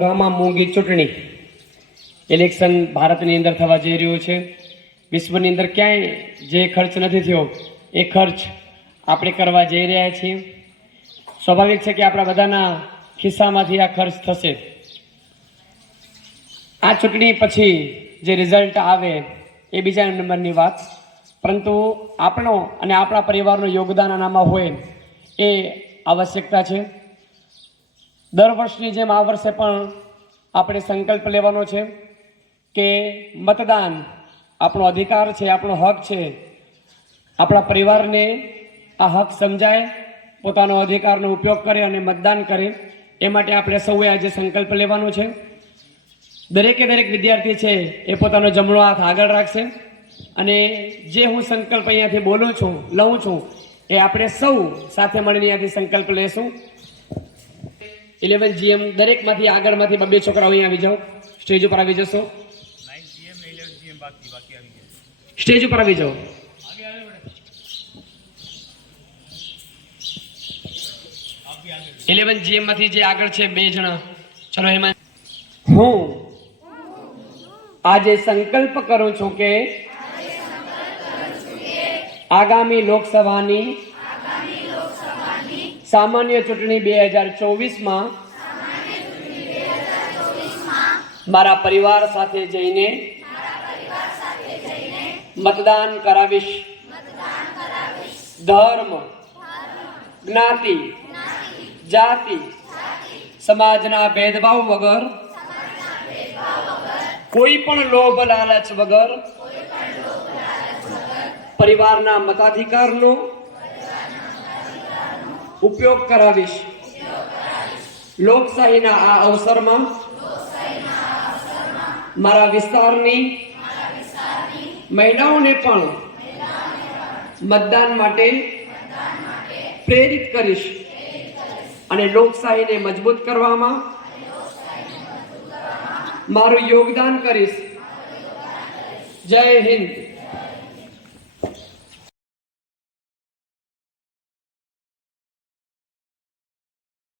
ગામમાં મોંઘી ચૂંટણી. ઇલેક્શન ભારતની અંદર થવા જઈ રહ્યું છે. વિશ્વની અંદર ક્યાંય જે ખર્ચ નથી થયો, એ ખર્ચ આપણે કરવા જઈ રહ્યા છીએ. સ્વાભાવિક છે કે આપણા બધાના ખિસ્સામાંથી આ ખર્ચ થશે. આ ચૂંટણી પછી જે રિઝલ્ટ આવે એ બીજા નંબરની વાત. પરંતુ આપણો અને આપણા પરિવારનું યોગદાન આનામાં હોય એ આવશ્યકતા છે. દર વર્ષની જેમ આ વર્ષે પણ આપણે સંકલ્પ લેવાનો છે કે મતદાન આપણો અધિકાર છે, આપણો હક છે. આપણા પરિવારને આ હક સમજાય, પોતાનો અધિકારનો ઉપયોગ કરે અને મતદાન કરે. એ માટે આપણે સૌએ આજે સંકલ્પ લેવાનો છે. દરેકે દરેક વિદ્યાર્થી છે એ પોતાનો જમણો હાથ આગળ રાખશે અને જે હું સંકલ્પ અહીંયાથી બોલું છું, લઉં છું, એ આપણે સૌ સાથે મળીને અહીંયાથી સંકલ્પ લેશું. ઇલેવન જીએમ દરેકમાંથી આગળમાંથી બબે છોકરાઓ અહીં આવી જાઓ. સ્ટેજ ઉપર આવી જશો. સ્ટેજ ઉપર આવી જાઓ. ઇલેવન જીએમમાંથી જે આગળ છે બે જણા. ચલો એમાં હું આજે સંકલ્પ કરું છું કે આગામી લોકસભાની સામાન્ય ચૂંટણી બે હજાર ચોવીસમાં મારા પરિવાર સાથે જઈને મતદાન કરાવીશ. ધર્મ, જ્ઞાતિ, જાતિ, સમાજના ભેદભાવ વગર કોઈ પણ લોભ લાલચ વગર, પરિવારના મતાધિકારનો ઉપયોગ કરાવીશ લોકશાહીના આ અવસરમાં મારા વિસ્તારની મહિલાઓને પણ મતદાન માટે પ્રેરિત કરીશ અને લોકશાહીને મજબૂત કરવામાં મારું યોગદાન કરીશ જય હિન્દ